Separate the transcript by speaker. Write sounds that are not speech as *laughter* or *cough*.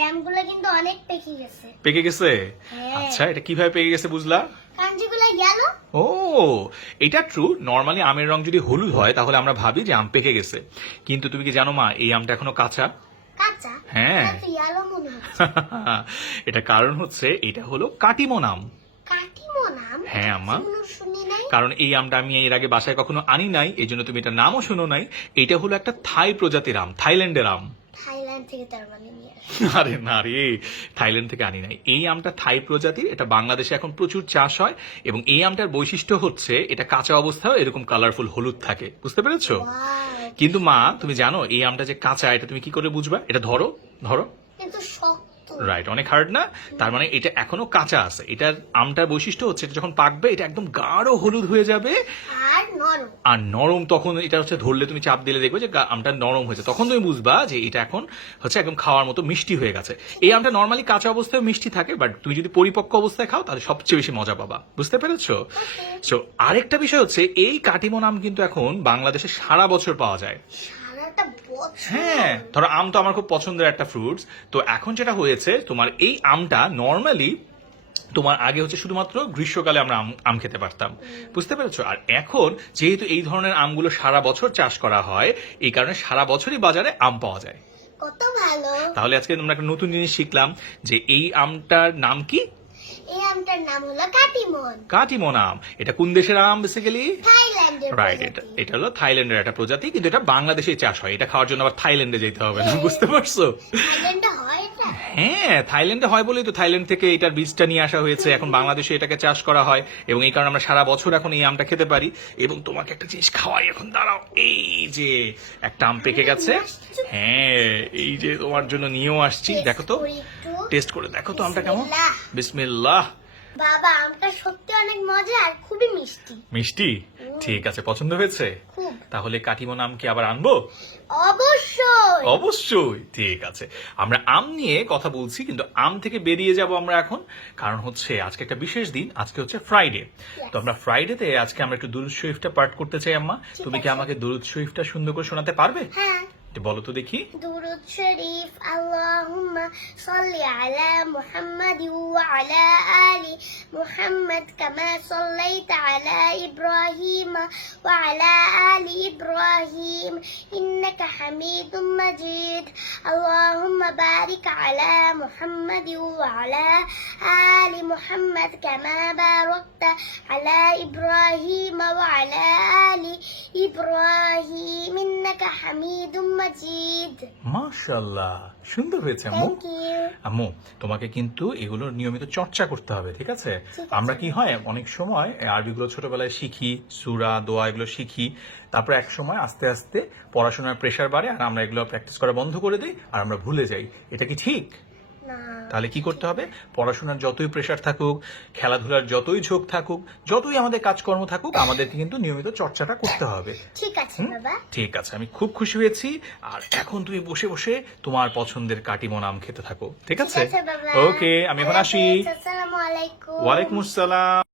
Speaker 1: আমগুলো কিন্তু অনেক পেকে গেছে।
Speaker 2: পেকে গেছে?
Speaker 1: হ্যাঁ।
Speaker 2: আচ্ছা এটা কীভাবে পেকে গেছে বুঝলা?
Speaker 1: কারণ যেগুলো
Speaker 2: ও এটা ট্রু নর্মালি আমের রং যদি হলুদ হয় তাহলে আমরা ভাবি যে আম পেকে গেছে। কিন্তু তুমি কি জানো মা এই আমটা এখনও কাঁচা?
Speaker 1: কাঁচা?
Speaker 2: হ্যাঁ।
Speaker 1: ইয়ালো *laughs*
Speaker 2: এটা কারণ হচ্ছে এটা হলো কাটিমন আম। হ্যাঁ, আম্মা।
Speaker 1: নাই।
Speaker 2: কারণ এই আমটা আমি এর আগে বাসায় কখনো আনি নাই এই জন্য তুমি এটা নামও শুনো নাই। এটা হলো একটা থাই প্রজাতির আম থাইল্যান্ডের আম।
Speaker 1: থাইল্যান্ড থেকে তার মানে নিয়ে *laughs*
Speaker 2: আরে না রে থাইল্যান্ড থেকে আনি নাই। এই আমটা থাই প্রজাতির এটা বাংলাদেশে এখন প্রচুর চাষ হয় এবং এই আমটার বৈশিষ্ট্য হচ্ছে এটা কাঁচা অবস্থায় এরকম কালারফুল হলুদ থাকে। বুঝতে পেরেছ? কিন্তু মা তুমি জানো এই আমটা যে কাঁচা এটা তুমি কি করে বুঝবা? এটা ধরো ধরো।
Speaker 1: কিন্তু শক্ত
Speaker 2: রাইট অনেক হার্ড না। তার মানে এটা এখনও কাঁচা আছে। এটার আমটার বৈশিষ্ট্য হচ্ছে এটা যখন পাকবে এটা একদম গাঢ় হলুদ হয়ে যাবে।
Speaker 1: আর নরম।
Speaker 2: আর নরম তখন এটা হচ্ছে ধরলে তুমি চাপ দিলে দেখবে যে গা- আমটা নরম হয়েছে। তখন তুমি বুঝবা যে এটা এখন হচ্ছে একদম খাওয়ার মতো মিষ্টি হয়ে গেছে। এই আমটা নর্মালি কাঁচা অবস্থায় মিষ্টি থাকে বাট তুমি যদি পরিপক্ক অবস্থায় খাও তাহলে সবচেয়ে বেশি মজা পাবা। বুঝতে পেরেছ? সো আরেকটা বিষয় হচ্ছে এই কাটিমন আম কিন্তু এখন বাংলাদেশে সারা বছর পাওয়া যায়। হ্যাঁ ধরো আম তো আমার খুব পছন্দের একটা ফ্রুটস তো এখন যেটা হয়েছে তোমার এই আমটা নর্মালি তোমার আগে হচ্ছে শুধুমাত্র গ্রীষ্মকালে আমরা আম আম খেতে পারতাম। বুঝতে পেরেছ? আর এখন যেহেতু এই ধরনের আমগুলো সারা বছর চাষ করা হয় এই কারণে সারা বছরই বাজারে আম পাওয়া যায়।
Speaker 1: কত ভালো।
Speaker 2: তাহলে আজকে আমরা একটা নতুন জিনিস শিখলাম যে এই আমটার নাম কি?
Speaker 1: এই আমটার নাম হলো কাটিমন।
Speaker 2: কাটিমন আম। এটা কোন দেশের আম বেসিক্যালি
Speaker 1: থাইল্যান্ডের
Speaker 2: রাইট এটা এটা হলো থাইল্যান্ডের একটা প্রজাতি কিন্তু এটা বাংলাদেশে চাষ হয়। এটা খাওয়ার জন্য আবার থাইল্যান্ডে যেতে হবে না বুঝতে পারছ?
Speaker 1: থাইল্যান্ডে হয় এটা?
Speaker 2: হ্যাঁ থাইল্যান্ডে হয় বলেই তো থাইল্যান্ড থেকে এটার বীজটা নিয়ে আসা হয়েছে। এখন বাংলাদেশে এটাকে চাষ করা হয় এবং এই কারণে আমরা সারা বছর এখন এই আমটা খেতে পারি। এবং তোমাকে একটা জিনিস খাওয়াই এখন দাঁড়াও। এই যে একটা আম পেকে গেছে। হ্যাঁ এই যে তোমার জন্য নিয়েও আসছি। দেখো তো। টেস্ট করে দেখো তো আমটা কেমন?
Speaker 1: বিসমিল্লাহ। বাবা আমটা সত্যি অনেক মজা আর খুবই মিষ্টি।
Speaker 2: মিষ্টি? ঠিক আছে পছন্দ হয়েছে? তাহলে কাটিমন আম কি আবার আনব?
Speaker 1: অবশ্যই।
Speaker 2: অবশ্যই ঠিক আছে। আমরা আম নিয়ে কথা বলছি কিন্তু আম থেকে বেরিয়ে যাব আমরা এখন কারণ হচ্ছে আজকে একটা বিশেষ দিন আজকে হচ্ছে ফ্রাইডে তো আমরা ফ্রাইডেতে আজকে আমরা একটু দুরুদ শরীফটা পাঠ করতে চাই আম্মা। তুমি কি আমাকে দুরুদ শরীফটা সুন্দর করে শোনাতে পারবে?
Speaker 1: হ্যাঁ।
Speaker 2: বলো তো দেখি।
Speaker 1: দুরুদ শরীফ, আল্লাহুম্মা সাল্লি আলা মুহাম্মাদ ওয়া আলা আলি মুহাম্মাদ কামা সাল্লাইতা আলা ইব্রাহিম ওয়া আলা আলি ইব্রাহিম, ইন্নাকা হামিদুম মাজিদ। আল্লাহুম্মা বারিক আলা মুহাম্মাদ ওয়া আলা محمد كما باركت على إبراهيم وعلى آل إبراهيم إنك حميد مجيد
Speaker 2: মাশাল্লাহ সুন্দর হয়েছে আম্মু
Speaker 1: Thank you
Speaker 2: আম্মু তোমাকে কিন্তু এগুলোর নিয়মিত চর্চা করতে হবে ঠিক আছে
Speaker 1: আছে।
Speaker 2: আমরা কি হয় অনেক সময় আরবিগুলো ছোটবেলায় শিখি সুরা দোয়া এগুলো শিখি তারপর এক সময় আস্তে আস্তে পড়াশোনার প্রেশার বাড়ে আর আমরা এগুলো প্র্যাকটিস করা বন্ধ করে দিই আর আমরা ভুলে যাই এটা কি ঠিক
Speaker 1: না
Speaker 2: তাহলে কি করতে হবে? পড়াশোনার যতই প্রেশার থাকুক খেলাধুলার যতই ঝোঁক থাকুক যতই আমাদের কাজকর্ম থাকুক আমাদেরকে কিন্তু নিয়মিত চর্চাটা করতে হবে।
Speaker 1: ঠিক আছে বাবা।
Speaker 2: ঠিক আছে আমি খুব খুশি হয়েছি। আর এখন তুমি বসে বসে তোমার পছন্দের কাটিমন আম খেতে থাকো ঠিক আছে? ওকে আমি এখন আসি।
Speaker 1: আসসালামু আলাইকুম।
Speaker 2: ওয়ালাইকুম আসসালাম।